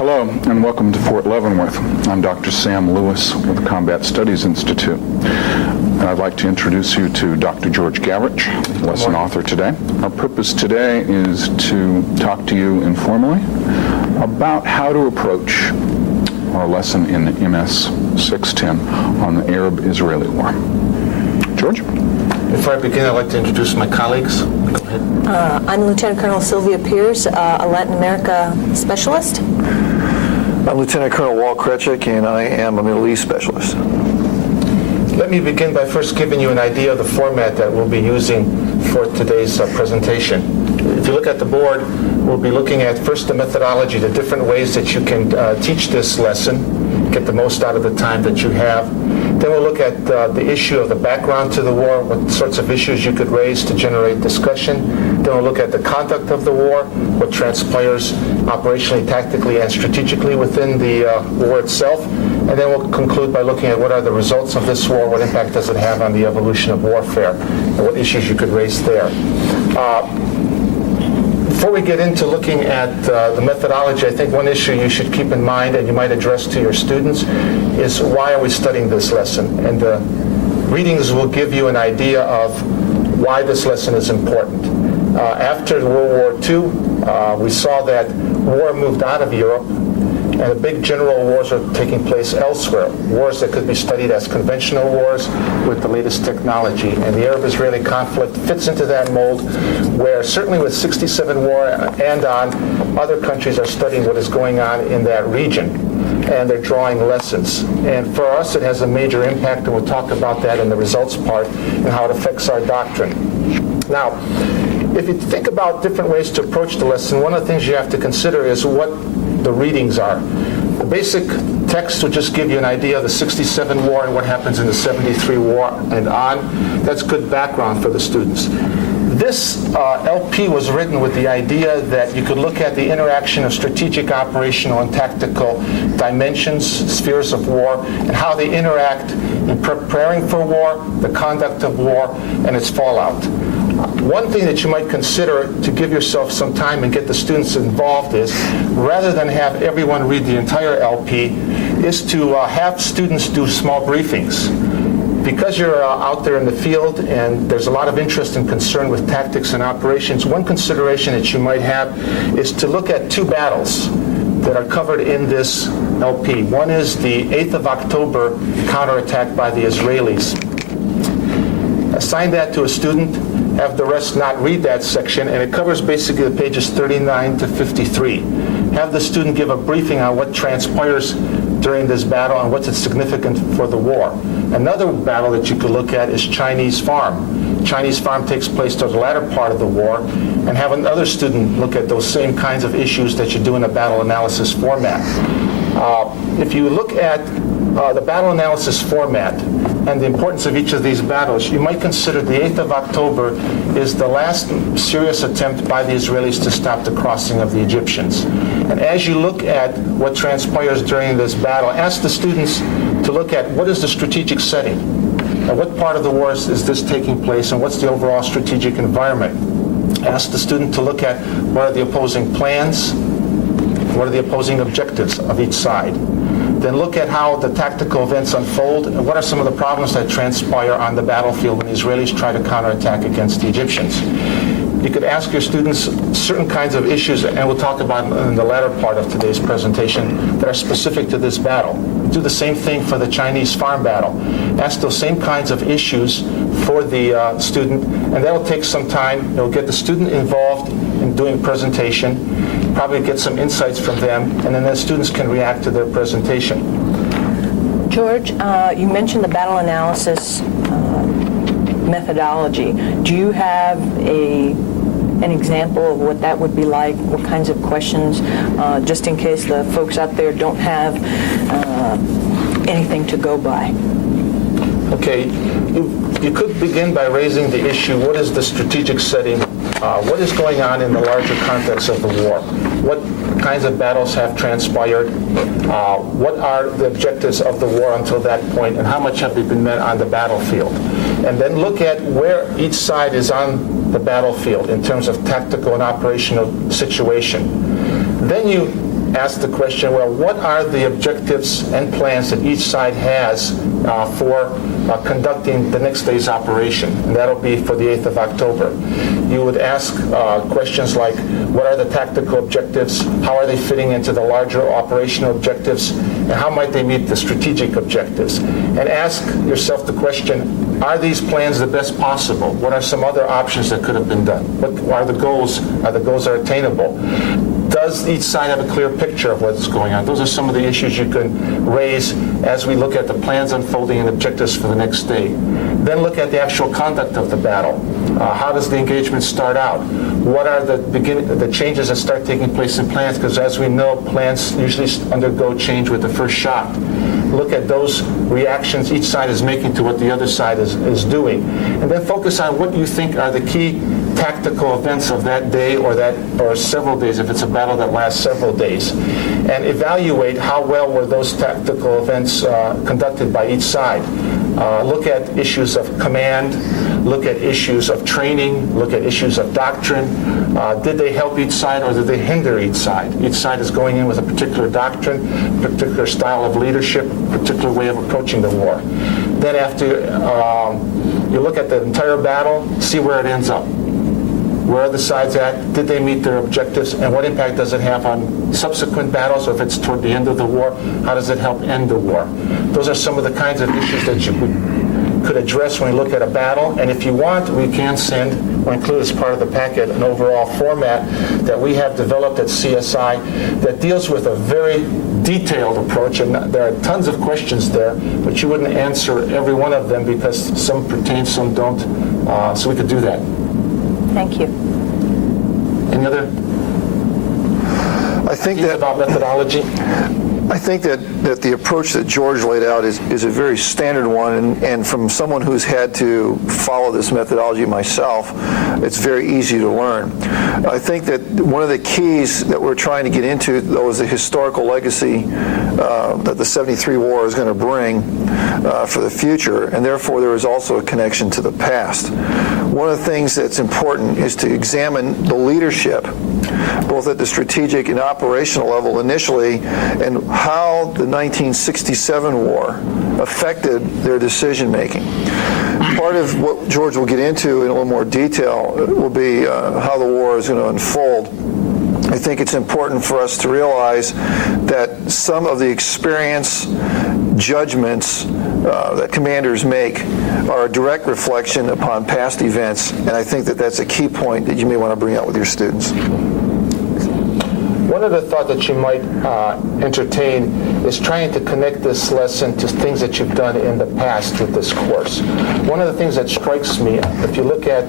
Hello and welcome to Fort Leavenworth. I'm Dr. Sam Lewis with the Combat Studies Institute. And I'd like to introduce you to Dr. George Gavritch, lesson author today. Our purpose today is to talk to you informally about how to approach our lesson in MS 610 on the Arab-Israeli War. George? Before I begin, I'd like to introduce my colleagues. Go ahead. I'm Lieutenant Colonel Sylvia Pierce, a Latin America specialist. I'm Lieutenant Colonel Walt Krechik, and I am a Middle East specialist. Let me begin by first giving you an idea of the format that we'll be using for today's presentation. If you look at the board, we'll be looking at first the methodology, the different ways that you can teach this lesson, get the most out of the time that you have. Then we'll look at the issue of the background to the war, what sorts of issues you could raise to generate discussion. Then we'll look at the conduct of the war, what transpires operationally, tactically, and strategically within the war itself. And then we'll conclude by looking at what are the results of this war, what impact does it have on the evolution of warfare, and what issues you could raise there. Before we get into looking at the methodology, I think one issue you should keep in mind and you might address to your students is why are we studying this lesson? And the readings will give you an idea of why this lesson is important. After World War II, we saw that war moved out of Europe and the big general wars are taking place elsewhere, wars that could be studied as conventional wars with the latest technology. And the Arab-Israeli conflict fits into that mold where certainly with 67 war and on, other countries are studying what is going on in that region. And they're drawing lessons. And for us, it has a major impact, and we'll talk about that in the results part and how it affects our doctrine. Now, if you think about different ways to approach the lesson, one of the things you have to consider is what the readings are. The basic text will just give you an idea of the 67 war and what happens in the 73 war and on. That's good background for the students. This LP was written with the idea that you could look at the interaction of strategic, operational, and tactical dimensions, spheres of war, and how they interact in preparing for war, the conduct of war, and its fallout. One thing that you might consider to give yourself some time and get the students involved is, rather than have everyone read the entire LP, is to have students do small briefings. Because you're out there in the field and there's a lot of interest and concern with tactics and operations, one consideration that you might have is to look at two battles that are covered in this LP. One is the 8th of October counterattack by the Israelis. Assign that to a student, have the rest not read that section, and it covers basically the pages 39 to 53. Have the student give a briefing on what transpires during this battle and what's its significance for the war. Another battle that you could look at is Chinese Farm. Chinese Farm takes place toward the latter part of the war, and have another student look at those same kinds of issues that you do in a battle analysis format. If you look at the battle analysis format and the importance of each of these battles, you might consider the 8th of October is the last serious attempt by the Israelis to stop the crossing of the Egyptians. And as you look at what transpires during this battle, ask the students to look at what is the strategic setting, and what part of the war is this taking place, and what's the overall strategic environment. Ask the student to look at what are the opposing plans, what are the opposing objectives of each side. Then look at how the tactical events unfold and what are some of the problems that transpire on the battlefield when the Israelis try to counterattack against the Egyptians. You could ask your students certain kinds of issues, and we'll talk about in the latter part of today's presentation, that are specific to this battle. Do the same thing for the Chinese Farm battle. Ask those same kinds of issues for the student, and that will take some time. It'll get the student involved in doing a presentation, probably get some insights from them, and then the students can react to their presentation. George, you mentioned the battle analysis methodology. Do you have an example of what that would be like? What kinds of questions, just in case the folks out there don't have anything to go by? Okay, you could begin by raising the issue, what is the strategic setting? What is going on in the larger context of the war? What kinds of battles have transpired? What are the objectives of the war until that point, and how much have they been met on the battlefield? And then look at where each side is on the battlefield in terms of tactical and operational situation. Then you ask the question, well, what are the objectives and plans that each side has for conducting the next day's operation? And that'll be for the 8th of October. You would ask questions like, what are the tactical objectives? How are they fitting into the larger operational objectives? And how might they meet the strategic objectives? And ask yourself the question, are these plans the best possible? What are some other options that could have been done? What are the goals? Are the goals attainable? Does each side have a clear picture of what's going on? Those are some of the issues you can raise as we look at the plans unfolding and objectives for the next day. Then look at the actual conduct of the battle. How does the engagement start out? What are the changes that start taking place in plans? Because as we know, plans usually undergo change with the first shot. Look at those reactions each side is making to what the other side is doing. And then focus on what you think are the key tactical events of that day or several days, if it's a battle that lasts several days. And evaluate how well were those tactical events conducted by each side. Look at issues of command, look at issues of training, look at issues of doctrine. Did they help each side or did they hinder each side? Each side is going in with a particular doctrine, particular style of leadership, particular way of approaching the war. Then after you look at the entire battle, see where it ends up. Where are the sides at? Did they meet their objectives? And what impact does it have on subsequent battles? Or if it's toward the end of the war, how does it help end the war? Those are some of the kinds of issues that you could address when we look at a battle. And if you want, we can send or include as part of the packet an overall format that we have developed at CSI that deals with a very detailed approach. And there are tons of questions there, but you wouldn't answer every one of them because some pertain, some don't. So we could do that. Thank you. Any other I think ideas that about methodology? I think that the approach that George laid out is a very standard one, and from someone who's had to follow this methodology myself, it's very easy to learn. I think that one of the keys that we're trying to get into, though, is the historical legacy that the 73 war is going to bring for the future, and therefore there is also a connection to the past. One of the things that's important is to examine the leadership, both at the strategic and operational level initially, and how the 1967 war affected their decision making. Part of what George will get into in a little more detail will be how the war is going to unfold. I think it's important for us to realize that some of the experience, judgments that commanders make are a direct reflection upon past events, and I think that that's a key point that you may want to bring out with your students. One other thought that you might entertain is trying to connect this lesson to things that you've done in the past with this course. One of the things that strikes me, if you look at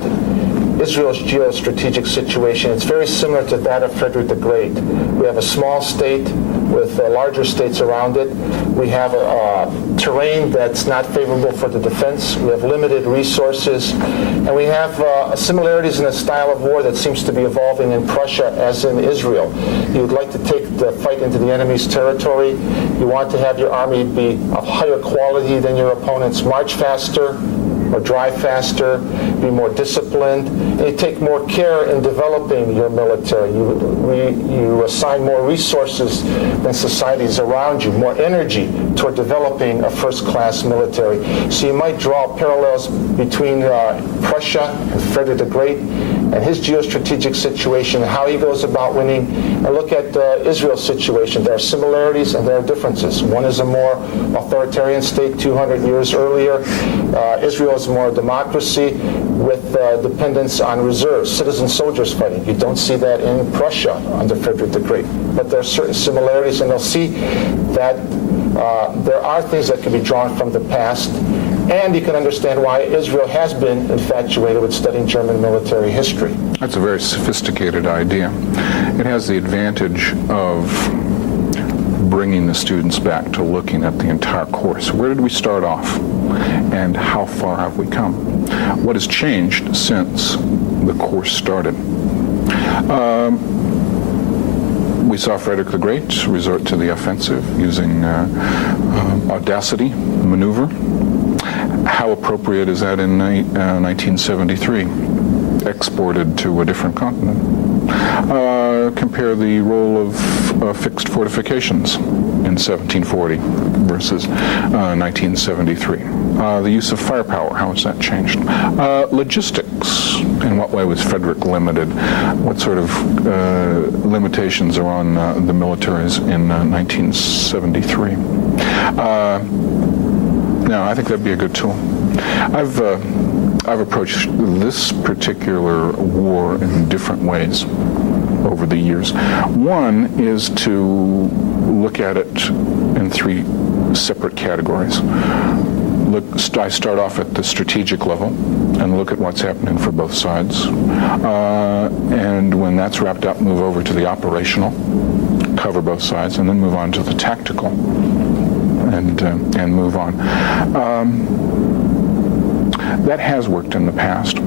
Israel's geostrategic situation, it's very similar to that of Frederick the Great. We have a small state with larger states around it. We have a terrain that's not favorable for the defense. We have limited resources. And we have similarities in the style of war that seems to be evolving in Prussia as in Israel. You would like to take the fight into the enemy's territory. You want to have your army be of higher quality than your opponents, march faster, or drive faster, be more disciplined, and you take more care in developing your military. You assign more resources than societies around you, more energy toward developing a first-class military. So you might draw parallels between Prussia and Frederick the Great and his geostrategic situation, how he goes about winning, and look at Israel's situation. There are similarities and there are differences. One is a more authoritarian state 200 years earlier. Israel is more a democracy with dependence on reserves, citizen soldiers fighting. You don't see that in Prussia under Frederick the Great. But there are certain similarities, and they'll see that there are things that can be drawn from the past. And you can understand why Israel has been infatuated with studying German military history. That's a very sophisticated idea. It has the advantage of bringing the students back to looking at the entire course. Where did we start off? And how far have we come? What has changed since the course started? We saw Frederick the Great resort to the offensive using audacity, maneuver. How appropriate is that in 1973, exported to a different continent? Compare the role of fixed fortifications in 1740 versus 1973. The use of firepower, how has that changed? Logistics, in what way was Frederick limited? What sort of limitations are on the militaries in 1973? Now, I think that'd be a good tool. I've approached this particular war in different ways over the years. One is to look at it in three separate categories. I start off at the strategic level and look at what's happening for both sides. And when that's wrapped up, move over to the operational, cover both sides, and then move on to the tactical and move on. That has worked in the past.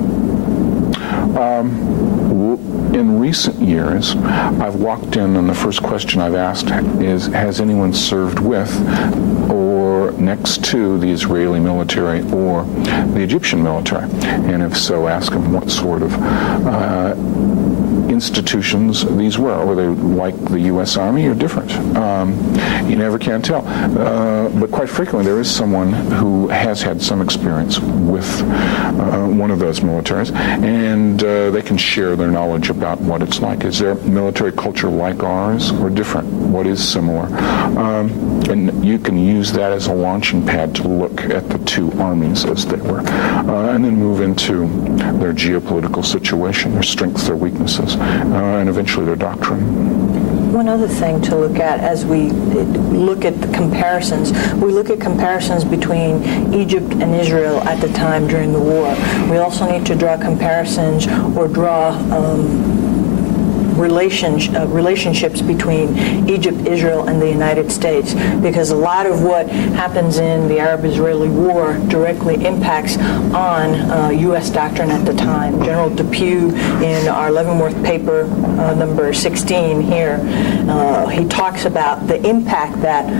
In recent years, I've walked in and the first question I've asked is, has anyone served with or next to the Israeli military or the Egyptian military? And if so, ask them what sort of institutions these were. Were they like the U.S. Army or different? You never can tell. But quite frequently there is someone who has had some experience with one of those militaries, and they can share their knowledge about what it's like. Is their military culture like ours or different? What is similar? And you can use that as a launching pad to look at the two armies as they were, and then move into their geopolitical situation, their strengths, their weaknesses, and eventually their doctrine. One other thing to look at as we look at the comparisons, we look at comparisons between Egypt and Israel at the time during the war. We also need to draw comparisons or draw relationships between Egypt, Israel, and the United States, because a lot of what happens in the Arab-Israeli war directly impacts on U.S. doctrine at the time. General Depew, in our Leavenworth paper, number 16 here, he talks about the impact that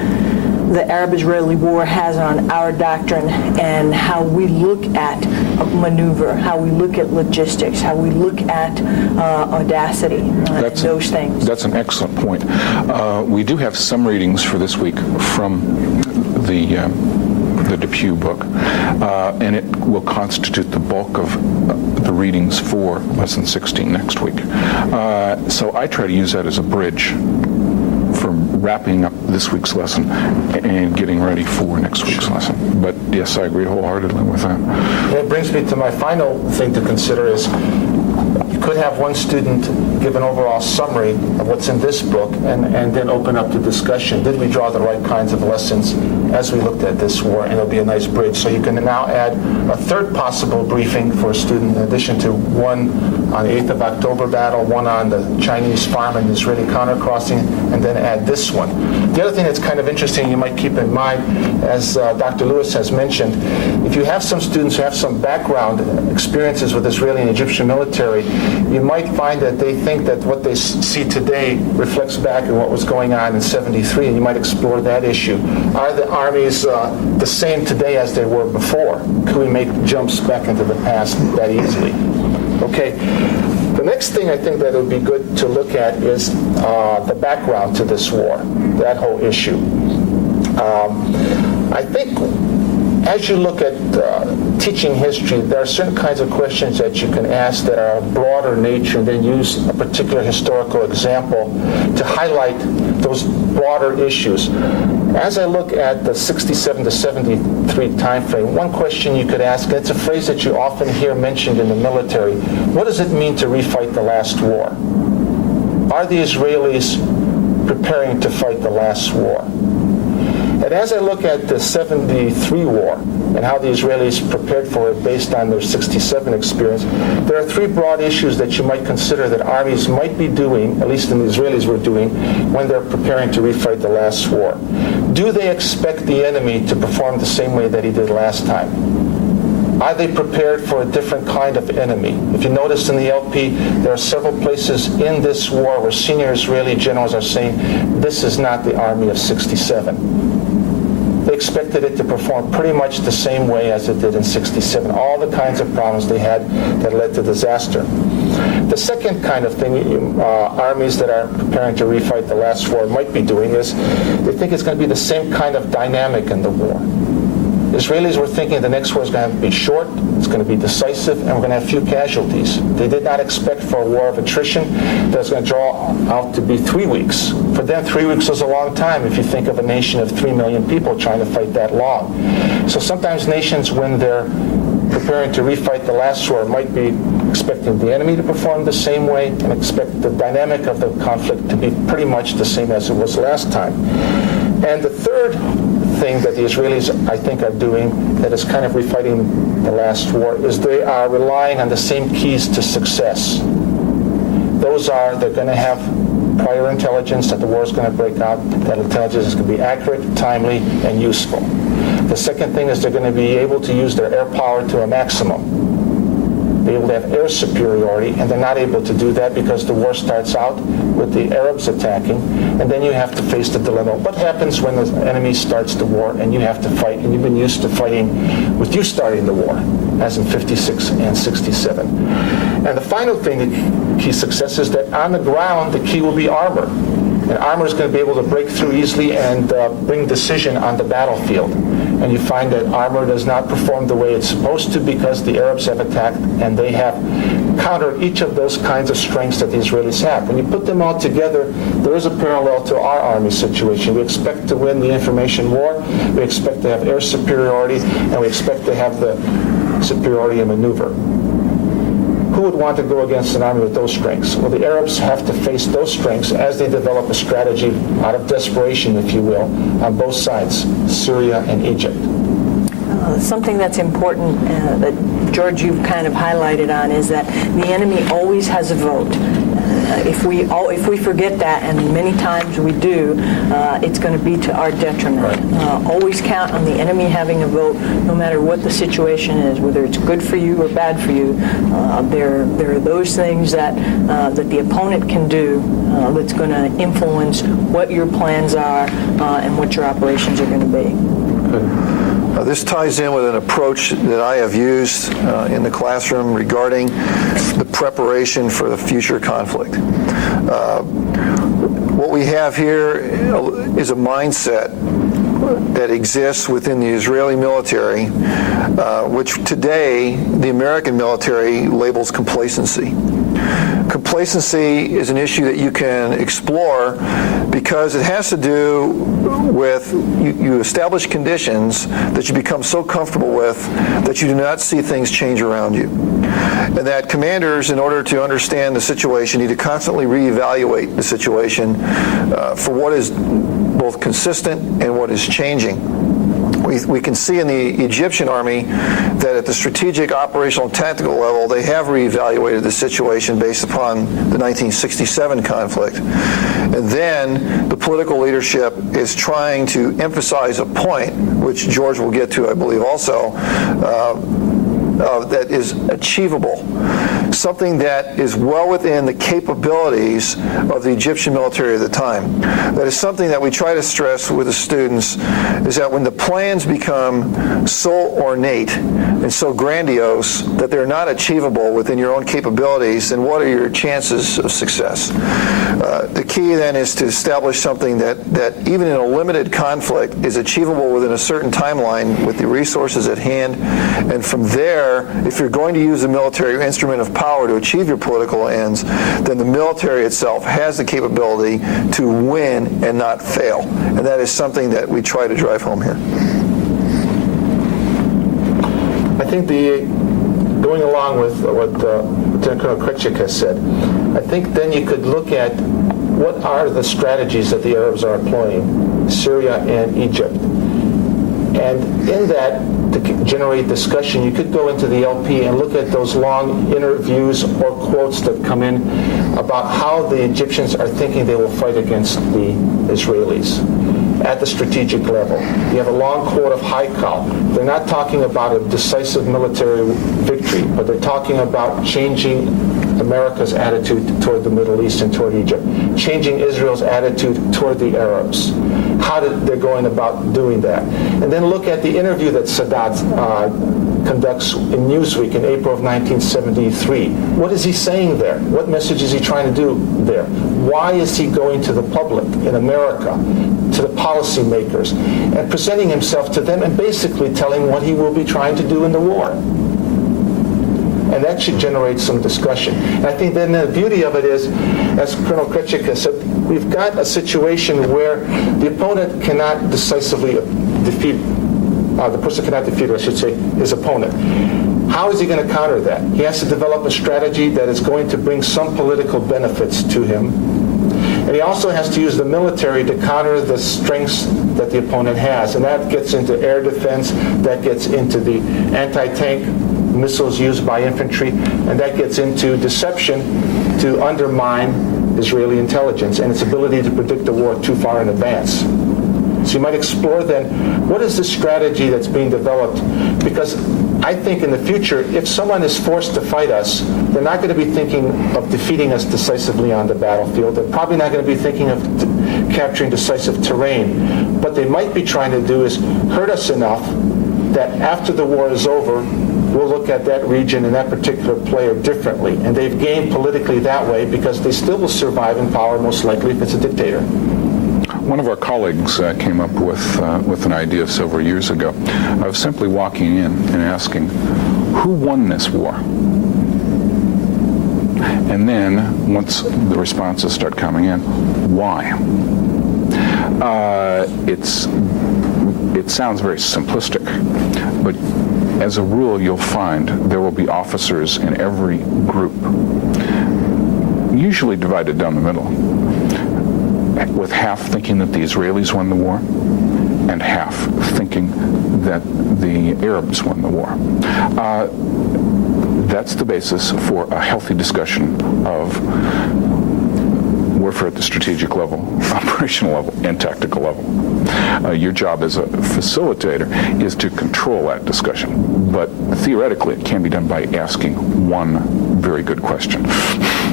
the Arab-Israeli war has on our doctrine and how we look at maneuver, how we look at logistics, how we look at audacity, and those things. That's an excellent point. We do have some readings for this week from the Depew book, and it will constitute the bulk of the readings for Lesson 16 next week. So I try to use that as a bridge for wrapping up this week's lesson and getting ready for next week's lesson. But yes, I agree wholeheartedly with that. That brings me to my final thing to consider is you could have one student give an overall summary of what's in this book and then open up the discussion. Did we draw the right kinds of lessons as we looked at this war? And it'll be a nice bridge. So you can now add a third possible briefing for a student in addition to one on the 8th of October battle, one on the Chinese farm and Israeli countercrossing, and then add this one. The other thing that's kind of interesting you might keep in mind, as Dr. Lewis has mentioned, if you have some students who have some background experiences with Israeli and Egyptian military, you might find that they think that what they see today reflects back on what was going on in 73, and you might explore that issue. Are the armies the same today as they were before? Could we make jumps back into the past that easily? Okay. The next thing I think that it would be good to look at is the background to this war, that whole issue. I think as you look at teaching history, there are certain kinds of questions that you can ask that are of broader nature, and then use a particular historical example to highlight those broader issues. As I look at the 67 to 73 timeframe, one question you could ask, and it's a phrase that you often hear mentioned in the military, what does it mean to refight the last war? Are the Israelis preparing to fight the last war? And as I look at the 73 war and how the Israelis prepared for it based on their 67 experience, there are three broad issues that you might consider that armies might be doing, at least the Israelis were doing, when they're preparing to refight the last war. Do they expect the enemy to perform the same way that he did last time? Are they prepared for a different kind of enemy? If you notice in the LP, there are several places in this war where senior Israeli generals are saying, this is not the army of 67. they expected it to perform pretty much the same way as it did in 67. All the kinds of problems they had that led to disaster. The second kind of thing armies that are preparing to refight the last war might be doing is they think it's going to be the same kind of dynamic in the war. Israelis were thinking the next war is going to be short, it's going to be decisive, and we're going to have few casualties. They did not expect for a war of attrition that was going to draw out to be 3 weeks. For them, 3 weeks was a long time if you think of a nation of 3 million people trying to fight that long. So sometimes nations, when they're preparing to refight the last war, might be expecting the enemy to perform the same way and expect the dynamic of the conflict to be pretty much the same as it was last time. And the third thing that the Israelis, I think, are doing that is kind of refighting the last war is they are relying on the same keys to success. Those are, they're going to have prior intelligence that the war is going to break out, that intelligence is going to be accurate, timely, and useful. The second thing is they're going to be able to use their air power to a maximum. Be able to have air superiority, and they're not able to do that because the war starts out with the Arabs attacking, and then you have to face the dilemma. What happens when the enemy starts the war and you have to fight, and you've been used to fighting with you starting the war, as in 56 and 67. And the final thing, the key success, is that on the ground, the key will be armor. And armor is going to be able to break through easily and bring decision on the battlefield. And you find that armor does not perform the way it's supposed to because the Arabs have attacked and they have countered each of those kinds of strengths that the Israelis have. When you put them all together, there is a parallel to our army situation. We expect to win the information war, we expect to have air superiority, and we expect to have the superiority in maneuver. Who would want to go against an army with those strengths? Well, the Arabs have to face those strengths as they develop a strategy out of desperation, if you will, on both sides, Syria and Egypt. Something that's important that, George, you've kind of highlighted on is that the enemy always has a vote. If we forget that, and many times we do, it's going to be to our detriment. Right. Always count on the enemy having a vote, no matter what the situation is, whether it's good for you or bad for you. There are those things that the opponent can do that's going to influence what your plans are and what your operations are going to be. This ties in with an approach that I have used in the classroom regarding the preparation for the future conflict. What we have here is a mindset that exists within the Israeli military, which today the American military labels complacency. Complacency is an issue that you can explore because it has to do with you establish conditions that you become so comfortable with that you do not see things change around you. And that commanders, in order to understand the situation, need to constantly reevaluate the situation for what is both consistent and what is changing. We can see in the Egyptian army that at the strategic, operational, and tactical level, they have reevaluated the situation based upon the 1967 conflict. And then the political leadership is trying to emphasize a point, which George will get to, I believe, also, that is achievable. Something that is well within the capabilities of the Egyptian military at the time. That is something that we try to stress with the students, is that when the plans become so ornate and so grandiose that they're not achievable within your own capabilities, then what are your chances of success? The key then is to establish something that even in a limited conflict is achievable within a certain timeline with the resources at hand, and from there, if you're going to use a military instrument of power to achieve your political ends, then the military itself has the capability to win and not fail. And that is something that we try to drive home here. I think going along with what Lieutenant Colonel Kretschik has said, I think then you could look at what are the strategies that the Arabs are employing, Syria and Egypt. And in that, to generate discussion, you could go into the LP and look at those long interviews or quotes that come in about how the Egyptians are thinking they will fight against the Israelis at the strategic level. You have a long quote of Haikal. They're not talking about a decisive military victory, but they're talking about changing America's attitude toward the Middle East and toward Egypt, changing Israel's attitude toward the Arabs. how they're going about doing that. And then look at the interview that Sadat conducts in Newsweek in April of 1973. What is he saying there? What message is he trying to do there? Why is he going to the public in America, to the policymakers, and presenting himself to them and basically telling what he will be trying to do in the war? And that should generate some discussion. And I think then the beauty of it is, as Colonel Kretschik has said, we've got a situation where the opponent cannot decisively defeat, the person cannot defeat, or I should say, his opponent. How is he going to counter that? He has to develop a strategy that is going to bring some political benefits to him. And he also has to use the military to counter the strengths that the opponent has. And that gets into air defense, that gets into the anti-tank missiles used by infantry, and that gets into deception to undermine Israeli intelligence and its ability to predict the war too far in advance. So you might explore then, what is the strategy that's being developed? Because I think in the future, if someone is forced to fight us, they're not going to be thinking of defeating us decisively on the battlefield. They're probably not going to be thinking of capturing decisive terrain. What they might be trying to do is hurt us enough that after the war is over, we'll look at that region and that particular player differently. And they've gained politically that way because they still will survive in power, most likely, if it's a dictator. One of our colleagues came up with an idea several years ago of simply walking in and asking, who won this war? And then, once the responses start coming in, why? It sounds very simplistic, but as a rule, you'll find there will be officers in every group, usually divided down the middle, with half thinking that the Israelis won the war and half thinking that the Arabs won the war. That's the basis for a healthy discussion of warfare at the strategic level, operational level, and tactical level. Your job as a facilitator is to control that discussion, but theoretically it can be done by asking one very good question.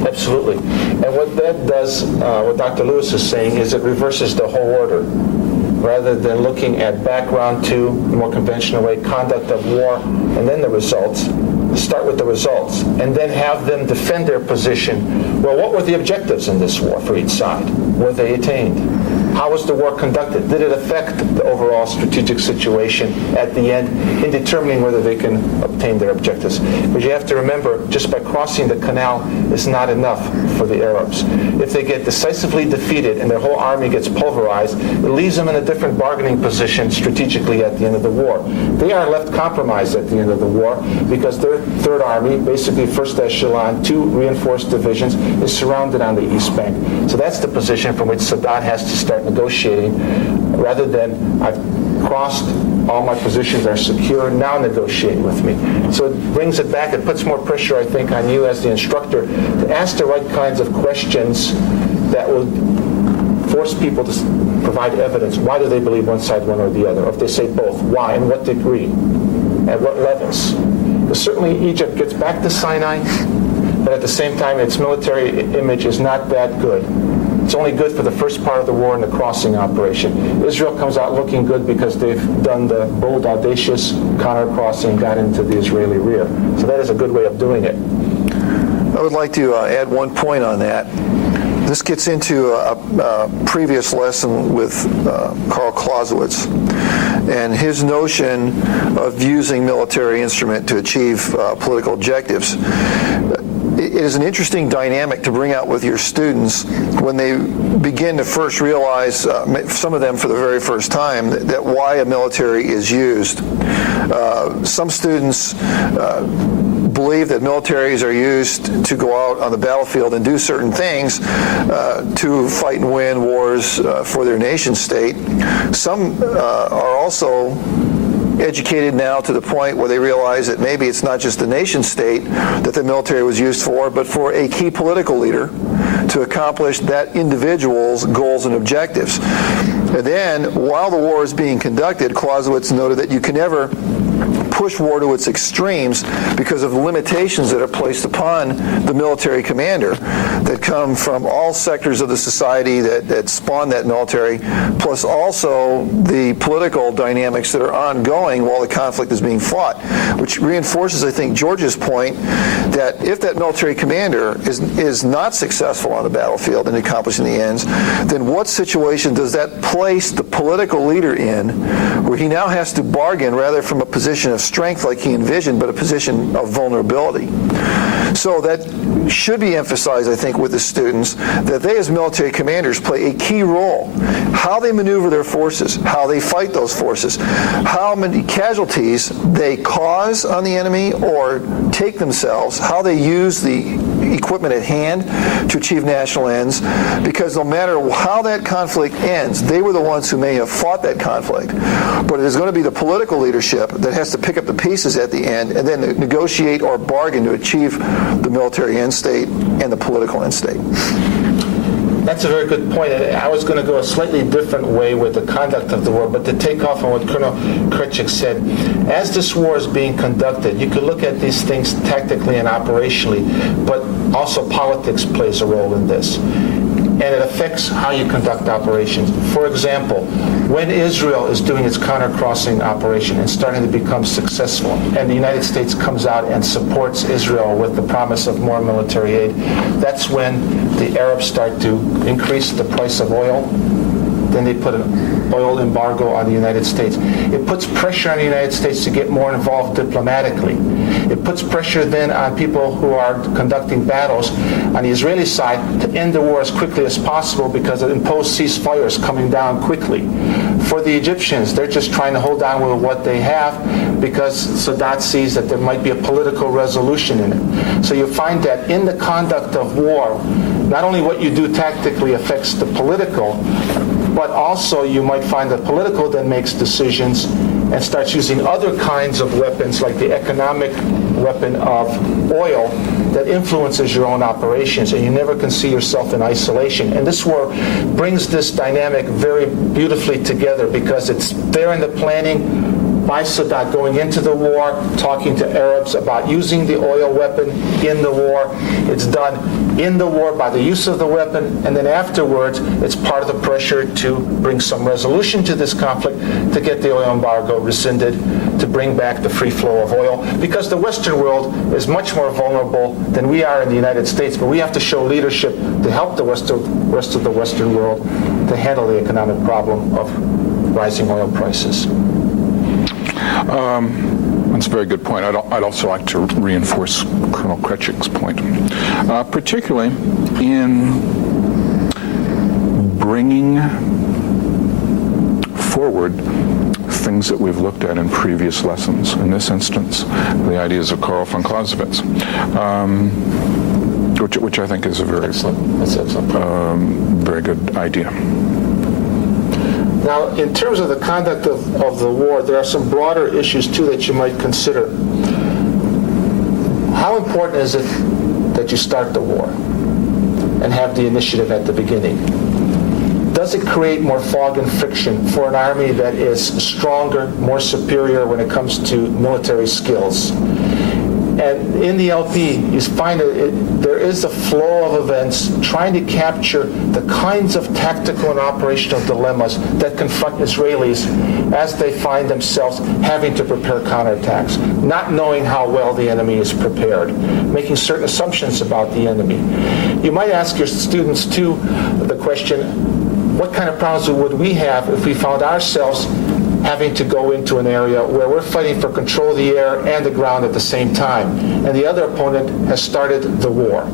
Absolutely. And what that does, what Dr. Lewis is saying, is it reverses the whole order. Rather than looking at background to, the more conventional way, conduct of war, and then the results, start with the results, and then have them defend their position. Well, what were the objectives in this war for each side? Were they attained? How was the war conducted? Did it affect the overall strategic situation at the end in determining whether they can obtain their objectives? But you have to remember, just by crossing the canal is not enough for the Arabs. If they get decisively defeated and their whole army gets pulverized, it leaves them in a different bargaining position strategically at the end of the war. They are left compromised at the end of the war because their Third Army, basically first echelon, 2 reinforced divisions, is surrounded on the East Bank. So that's the position from which Sadat has to start negotiating, rather than I've crossed, all my positions are secure, now negotiate with me. So it brings it back, it puts more pressure, I think, on you as the instructor to ask the right kinds of questions that will force people to provide evidence. Why do they believe one side, one or the other? Or if they say both, why, in what degree, at what levels? Because certainly Egypt gets back to Sinai, but at the same time its military image is not that good. It's only good for the first part of the war and the crossing operation. Israel comes out looking good because they've done the bold, audacious counter-crossing, got into the Israeli rear. So that is a good way of doing it. I would like to add one point on that. This gets into a previous lesson with Karl Clausewitz and his notion of using military instrument to achieve political objectives. It is an interesting dynamic to bring out with your students when they begin to first realize, some of them for the very first time, that why a military is used. Some students believe that militaries are used to go out on the battlefield and do certain things to fight and win wars for their nation state. Some are also educated now to the point where they realize that maybe it's not just the nation state that the military was used for, but for a key political leader to accomplish that individual's goals and objectives. And then, while the war is being conducted, Clausewitz noted that you can never push war to its extremes because of limitations that are placed upon the military commander that come from all sectors of the society that spawn that military, plus also the political dynamics that are ongoing while the conflict is being fought, which reinforces, I think, George's point that if that military commander is not successful on the battlefield in accomplishing the ends, then what situation does that place the political leader in where he now has to bargain rather from a position of strength like he envisioned, but a position of vulnerability? So that should be emphasized, I think, with the students, that they as military commanders play a key role. How they maneuver their forces, how they fight those forces, how many casualties they cause on the enemy or take themselves, how they use the equipment at hand to achieve national ends, because no matter how that conflict ends, they were the ones who may have fought that conflict, but it is going to be the political leadership that has to pick up the pieces at the end and then negotiate or bargain to achieve the military end state and the political end state. That's a very good point. I was going to go a slightly different way with the conduct of the war, but to take off on what Colonel Kretschik said, as this war is being conducted, you could look at these things tactically and operationally, but also politics plays a role in this. And it affects how you conduct operations. For example, when Israel is doing its counter-crossing operation and starting to become successful, and the United States comes out and supports Israel with the promise of more military aid, that's when the Arabs start to increase the price of oil. Then they put an oil embargo on the United States. It puts pressure on the United States to get more involved diplomatically. It puts pressure then on people who are conducting battles on the Israeli side to end the war as quickly as possible because an imposed ceasefire is coming down quickly. For the Egyptians, they're just trying to hold on with what they have because Sadat sees that there might be a political resolution in it. So you find that in the conduct of war, not only what you do tactically affects the political, but also you might find that political then makes decisions and starts using other kinds of weapons like the economic weapon of oil that influences your own operations, and you never can see yourself in isolation. And this war brings this dynamic very beautifully together because it's there in the planning by Sadat going into the war, talking to Arabs about using the oil weapon in the war. It's done in the war by the use of the weapon, and then afterwards it's part of the pressure to bring some resolution to this conflict, to get the oil embargo rescinded, to bring back the free flow of oil, because the Western world is much more vulnerable than we are in the United States, but we have to show leadership to help the rest of the Western world to handle the economic problem of rising oil prices. That's a very good point. I'd also like to reinforce Colonel Kretschik's point, particularly in bringing forward things that we've looked at in previous lessons. In this instance, the ideas of Karl von Clausewitz, which I think is a very, very good idea. Now, in terms of the conduct of the war, there are some broader issues, too, that you might consider. How important is it that you start the war and have the initiative at the beginning? Does it create more fog and friction for an army that is stronger, more superior when it comes to military skills? And in the LP, you find that there is a flow of events trying to capture the kinds of tactical and operational dilemmas that confront Israelis as they find themselves having to prepare counterattacks, not knowing how well the enemy is prepared, making certain assumptions about the enemy. You might ask your students, too, the question, what kind of problems would we have if we found ourselves having to go into an area where we're fighting for control of the air and the ground at the same time, and the other opponent has started the war?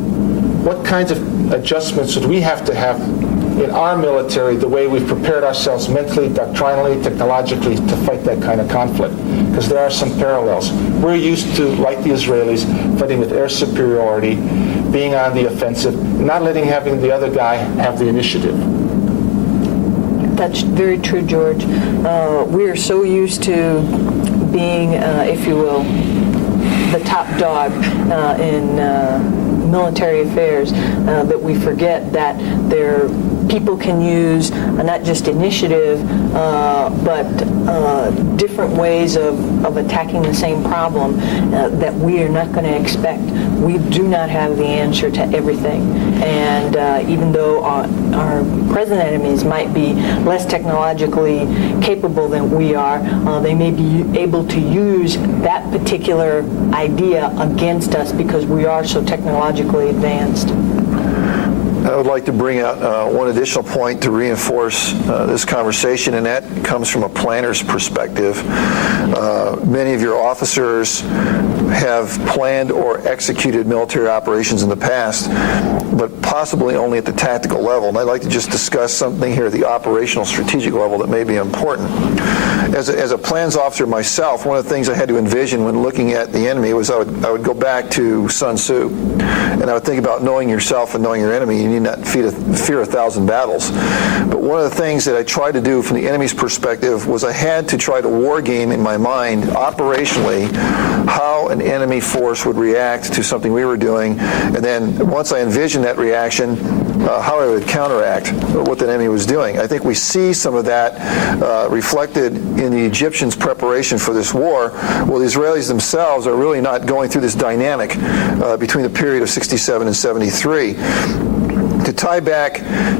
What kinds of adjustments would we have to have in our military, the way we've prepared ourselves mentally, doctrinally, technologically, to fight that kind of conflict? Because there are some parallels. We're used to, like the Israelis, fighting with air superiority, being on the offensive, not having the other guy have the initiative. That's very true, George. We are so used to being, if you will, the top dog in military affairs that we forget that there people can use not just initiative, but different ways of attacking the same problem that we are not going to expect. We do not have the answer to everything. And even though our present enemies might be less technologically capable than we are, they may be able to use that particular idea against us because we are so technologically advanced. I would like to bring out one additional point to reinforce this conversation, and that comes from a planner's perspective. Many of your officers have planned or executed military operations in the past, but possibly only at the tactical level. And I'd like to just discuss something here at the operational strategic level that may be important. As a plans officer myself, one of the things I had to envision when looking at the enemy was I would go back to Sun Tzu, and I would think about knowing yourself and knowing your enemy. You need not fear 1,000 battles. But one of the things that I tried to do from the enemy's perspective was I had to try to war game in my mind operationally how an enemy force would react to something we were doing, and then once I envisioned that reaction, how I would counteract what the enemy was doing. I think we see some of that reflected in the Egyptians' preparation for this war. Well, the Israelis themselves are really not going through this dynamic between the period of 67 and 73. To tie back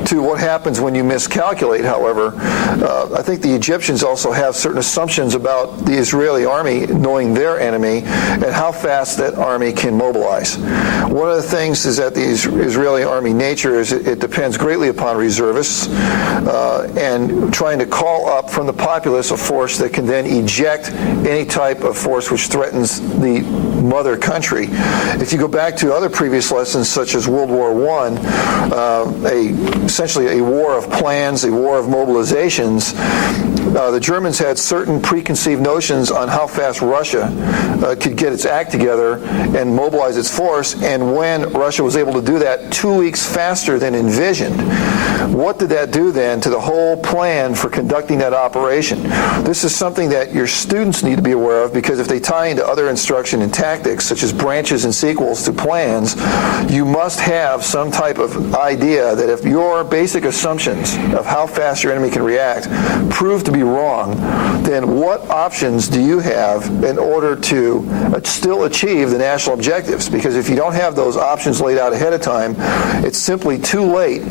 to what happens when you miscalculate, however, I think the Egyptians also have certain assumptions about the Israeli army knowing their enemy and how fast that army can mobilize. One of the things is that the Israeli army nature is it depends greatly upon reservists and trying to call up from the populace a force that can then eject any type of force which threatens the mother country. If you go back to other previous lessons such as World War I, essentially a war of plans, a war of mobilizations, the Germans had certain preconceived notions on how fast Russia could get its act together and mobilize its force, and when Russia was able to do that 2 weeks faster than envisioned, what did that do then to the whole plan for conducting that operation? This is something that your students need to be aware of, because if they tie into other instruction and tactics, such as branches and sequels to plans, you must have some type of idea that if your basic assumptions of how fast your enemy can react prove to be wrong, then what options do you have in order to still achieve the national objectives? Because if you don't have those options laid out ahead of time, it's simply too late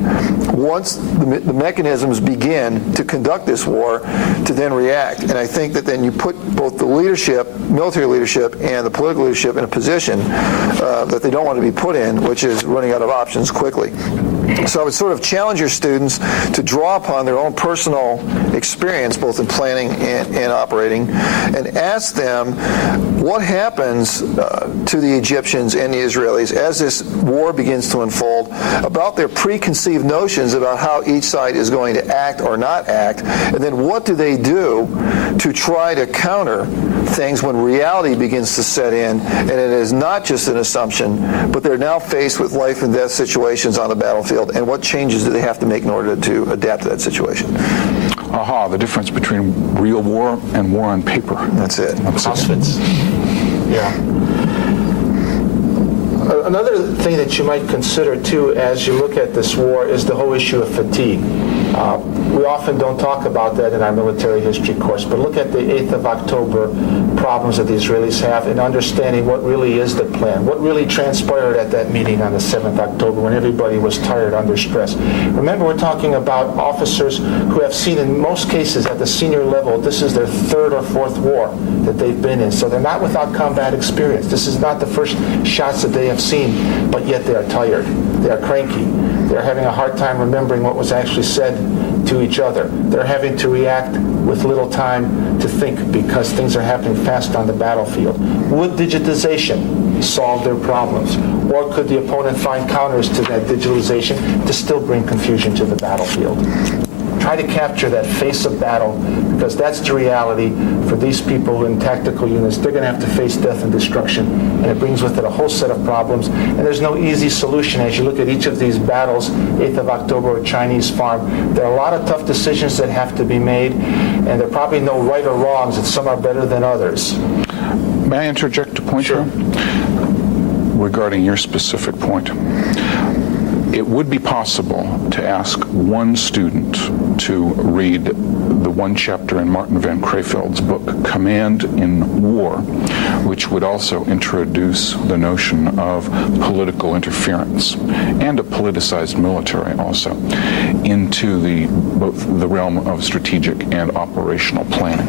once the mechanisms begin to conduct this war to then react. And I think that then you put both the leadership, military leadership, and the political leadership in a position that they don't want to be put in, which is running out of options quickly. So I would sort of challenge your students to draw upon their own personal experience, both in planning and operating, and ask them what happens to the Egyptians and the Israelis as this war begins to unfold, about their preconceived notions about how each side is going to act or not act, and then what do they do to try to counter things when reality begins to set in, and it is not just an assumption, but they're now faced with life and death situations on the battlefield, and what changes do they have to make in order to adapt to that situation? Aha, the difference between real war and war on paper. That's it. Auschwitz. Yeah. Another thing that you might consider, too, as you look at this war is the whole issue of fatigue. We often don't talk about that in our military history course, but look at the 8th of October problems that the Israelis have in understanding what really is the plan, what really transpired at that meeting on the 7th October when everybody was tired, under stress. Remember, we're talking about officers who have seen, in most cases at the senior level, this is their third or fourth war that they've been in, so they're not without combat experience. This is not the first shots that they have seen, but yet they are tired, they are cranky, they're having a hard time remembering what was actually said to each other. They're having to react with little time to think because things are happening fast on the battlefield. Would digitization solve their problems? Or could the opponent find counters to that digitalization to still bring confusion to the battlefield? Try to capture that face of battle, because that's the reality for these people in tactical units. They're going to have to face death and destruction, and it brings with it a whole set of problems. And there's no easy solution as you look at each of these battles, 8th of October or Chinese Farm. There are a lot of tough decisions that have to be made, and there are probably no right or wrongs, and some are better than others. May I interject a point Sure. here? Regarding your specific point. It would be possible to ask one student to read the one chapter in Martin Van Creveld book, Command in War, which would also introduce the notion of political interference and a politicized military also into both the realm of strategic and operational planning.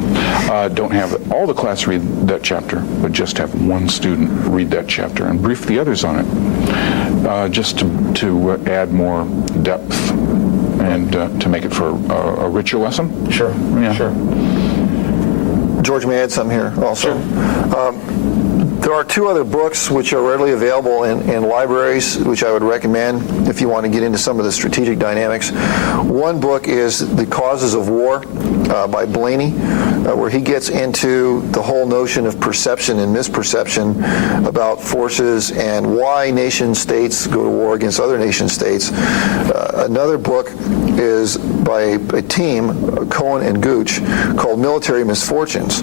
Don't have all the class read that chapter, but just have one student read that chapter and brief the others on it, just to add more depth and to make it for a richer lesson. Sure, Yeah. sure. George, may I add something here also? There are two other books which are readily available in libraries, which I would recommend if you want to get into some of the strategic dynamics. One book is The Causes of War by Blaney, where he gets into the whole notion of perception and misperception about forces and why nation states go to war against other nation states. Another book is by a team, Cohen and Gooch, called Military Misfortunes,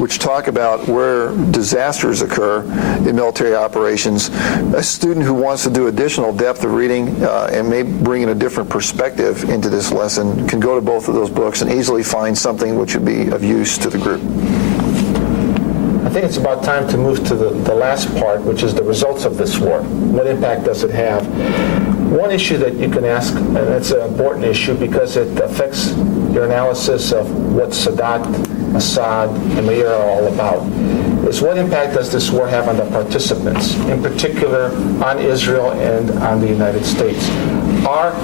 which talk about where disasters occur in military operations. A student who wants to do additional depth of reading and may bring in a different perspective into this lesson can go to both of those books and easily find something which would be of use to the group. I think it's about time to move to the last part, which is the results of this war. What impact does it have? One issue that you can ask, and it's an important issue because it affects your analysis of what Sadat, Assad, and Meir are all about, is what impact does this war have on the participants, in particular on Israel and on the United States? Are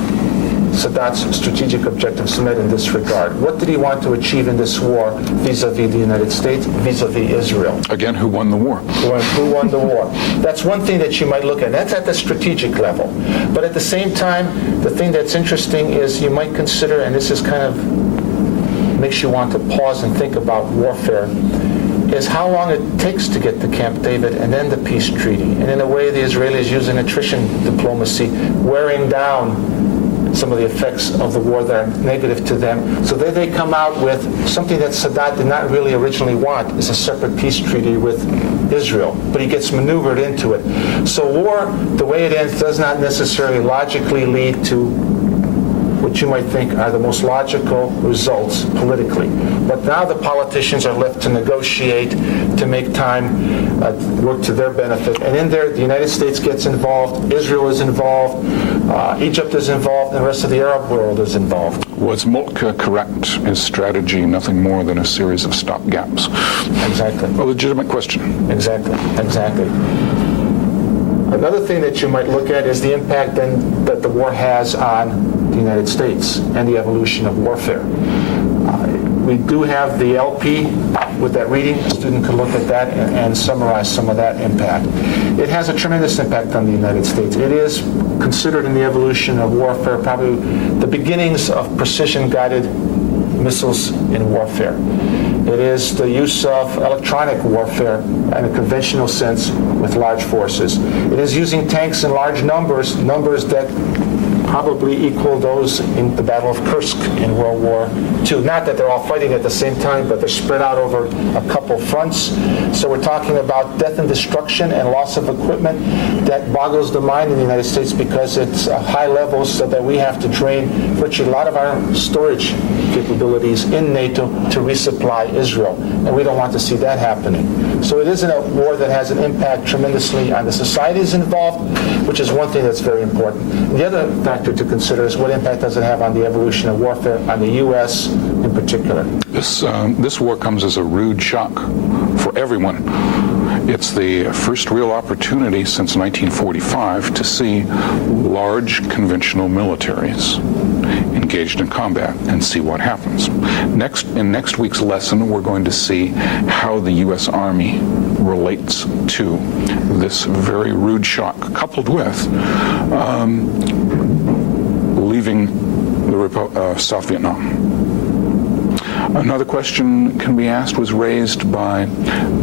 Sadat's strategic objectives met in this regard? What did he want to achieve in this war vis-a-vis the United States, vis-a-vis Israel? Again, who won the war? Who won the war? That's one thing that you might look at. That's at the strategic level. But at the same time, the thing that's interesting is you might consider, and this is kind of makes you want to pause and think about warfare, is how long it takes to get to Camp David and then the peace treaty. And in a way, the Israelis use an attrition diplomacy, wearing down some of the effects of the war that are negative to them. So there they come out with something that Sadat did not really originally want, is a separate peace treaty with Israel, but he gets maneuvered into it. So war, the way it ends, does not necessarily logically lead to what you might think are the most logical results politically. But now the politicians are left to negotiate, to make time work to their benefit. And in there, the United States gets involved, Israel is involved, Egypt is involved, and the rest of the Arab world is involved. Was Moltke correct? His strategy nothing more than a series of stopgaps? Exactly. A legitimate question. Exactly. Another thing that you might look at is the impact then that the war has on the United States and the evolution of warfare. We do have the LP with that reading. A student could look at that and summarize some of that impact. It has a tremendous impact on the United States. It is considered in the evolution of warfare probably the beginnings of precision-guided missiles in warfare. It is the use of electronic warfare in a conventional sense with large forces. It is using tanks in large numbers that probably equal those in the Battle of Kursk in World War II. Not that they're all fighting at the same time, but they're spread out over a couple fronts. So we're talking about death and destruction and loss of equipment that boggles the mind in the United States because it's high levels, so that we have to drain virtually a lot of our storage capabilities in NATO to resupply Israel. And we don't want to see that happening. So it isn't a war that has an impact tremendously on the societies involved, which is one thing that's very important. The other factor to consider is what impact does it have on the evolution of warfare, on the U.S. in particular. This war comes as a rude shock for everyone. It's the first real opportunity since 1945 to see large conventional militaries engaged in combat and see what happens. In next week's lesson, we're going to see how the U.S. Army relates to this very rude shock, coupled with leaving the South Vietnam. Another question can be asked was raised by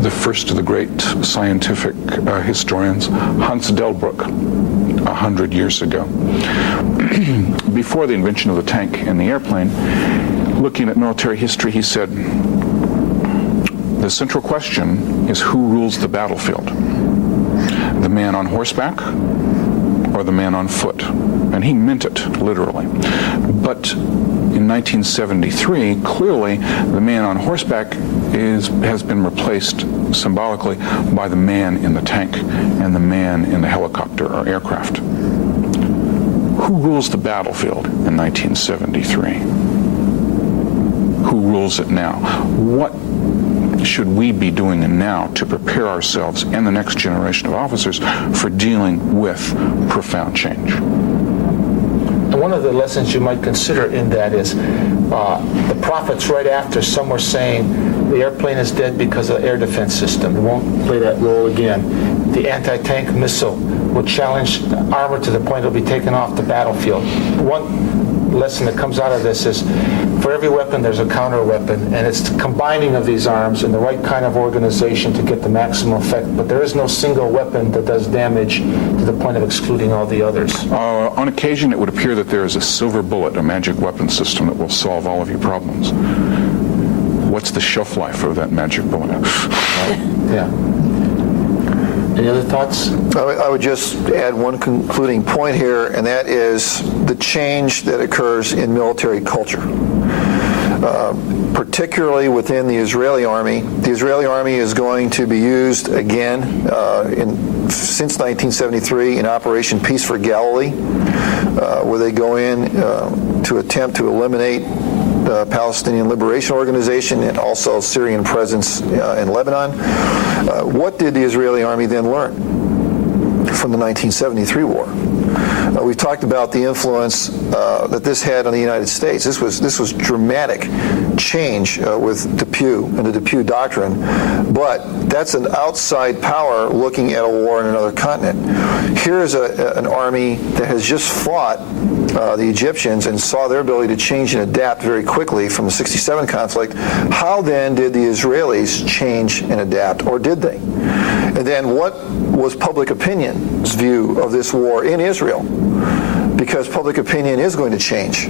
the first of the great scientific historians, Hans Delbrück, 100 years ago. Before the invention of the tank and the airplane, looking at military history, he said, the central question is who rules the battlefield? The man on horseback or or the man on foot. And he meant it, literally. But in 1973, clearly, the man on horseback has been replaced symbolically by the man in the tank and the man in the helicopter or aircraft. Who rules the battlefield in 1973? Who rules it now? What should we be doing now to prepare ourselves and the next generation of officers for dealing with profound change? And one of the lessons you might consider in that is the prophets right after, some were saying the airplane is dead because of the air defense system. It won't play that role again. The anti-tank missile will challenge armor to the point it'll be taken off the battlefield. One lesson that comes out of this is for every weapon there's a counter weapon, and it's the combining of these arms in the right kind of organization to get the maximum effect. But there is no single weapon that does damage to the point of excluding all the others. On occasion, it would appear that there is a silver bullet, a magic weapon system that will solve all of your problems. What's the shelf life of that magic bullet? Yeah. Any other thoughts? I would just add one concluding point here, and that is the change that occurs in military culture. Particularly within the Israeli army. The Israeli army is going to be used again since 1973 in Operation Peace for Galilee, where they go in to attempt to eliminate the Palestinian Liberation Organization and also Syrian presence in Lebanon. What did the Israeli army then learn from the 1973 war? We've talked about the influence that this had on the United States. This was dramatic change with Depew and the Depew Doctrine, but that's an outside power looking at a war in another continent. Here's an army that has just fought the Egyptians and saw their ability to change and adapt very quickly from the 67 conflict. How then did the Israelis change and adapt, or did they? And then what was public opinion's view of this war in Israel? Because public opinion is going to change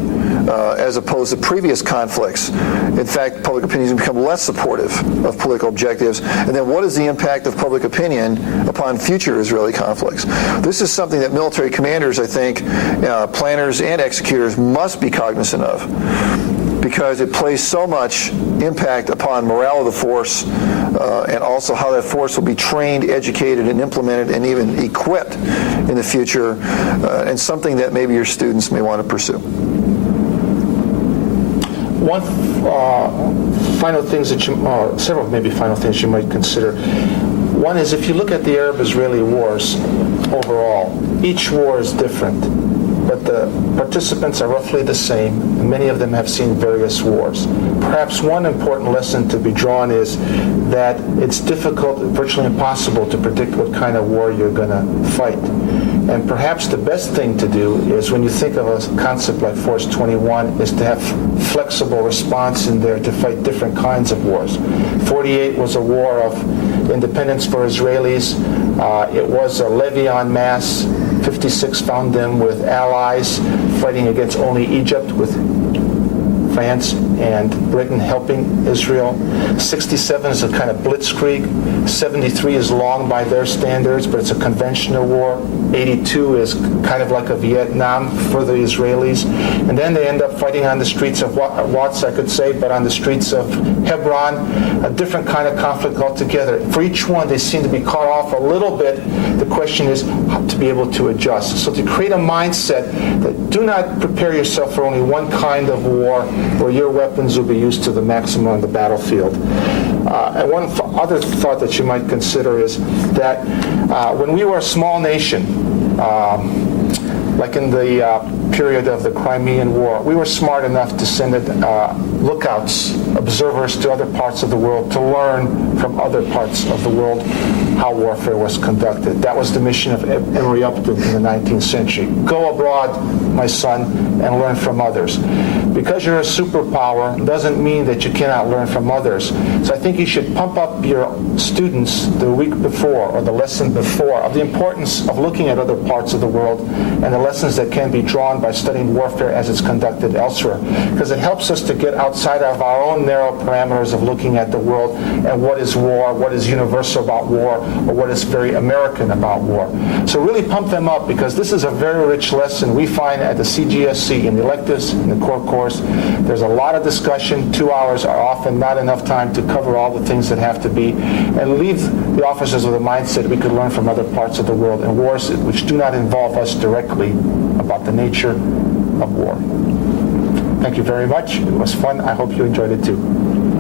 as opposed to previous conflicts. In fact, public opinion has become less supportive of political objectives. And then what is the impact of public opinion upon future Israeli conflicts? This is something that military commanders, I think, planners and executors must be cognizant of, because it plays so much impact upon morale of the force and also how that force will be trained, educated, and implemented, and even equipped in the future, and something that maybe your students may want to pursue. One final things that several maybe final things you might consider. One is, if you look at the Arab-Israeli wars overall, each war is different, but the participants are roughly the same, and many of them have seen various wars. Perhaps one important lesson to be drawn is that it's difficult, virtually impossible, to predict what kind of war you're going to fight. And perhaps the best thing to do is, when you think of a concept like Force 21, is to have flexible response in there to fight different kinds of wars. 48 was a war of independence for Israelis. It was a levy en masse. 56 found them with allies fighting against only Egypt, with France and Britain helping Israel. 67 is a kind of blitzkrieg. 73 is long by their standards, but it's a conventional war. 82 is kind of like a Vietnam for the Israelis. And then they end up fighting on the streets of Watts, I could say, but on the streets of Hebron, a different kind of conflict altogether. For each one, they seem to be caught off a little bit. The question is how to be able to adjust. So to create a mindset that do not prepare yourself for only one kind of war where your weapons will be used to the maximum on the battlefield. And one other thought that you might consider is that when we were a small nation, like in the period of the Crimean War, we were smart enough to send lookouts, observers to other parts of the world to learn from other parts of the world how warfare was conducted. That was the mission of Emory Upton in the 19th century. Go abroad, my son, and learn from others. Because you're a superpower doesn't mean that you cannot learn from others. So I think you should pump up your students the week before or the lesson before of the importance of looking at other parts of the world and the lessons that can be drawn by studying warfare as it's conducted elsewhere. Because it helps us to get out outside of our own narrow parameters of looking at the world and what is war, what is universal about war, or what is very American about war. So really pump them up, because this is a very rich lesson we find at the CGSC in the electives, in the core course. There's a lot of discussion. 2 hours are often not enough time to cover all the things that have to be, and leave the officers with a mindset we could learn from other parts of the world and wars which do not involve us directly about the nature of war. Thank you very much. It was fun. I hope you enjoyed it too.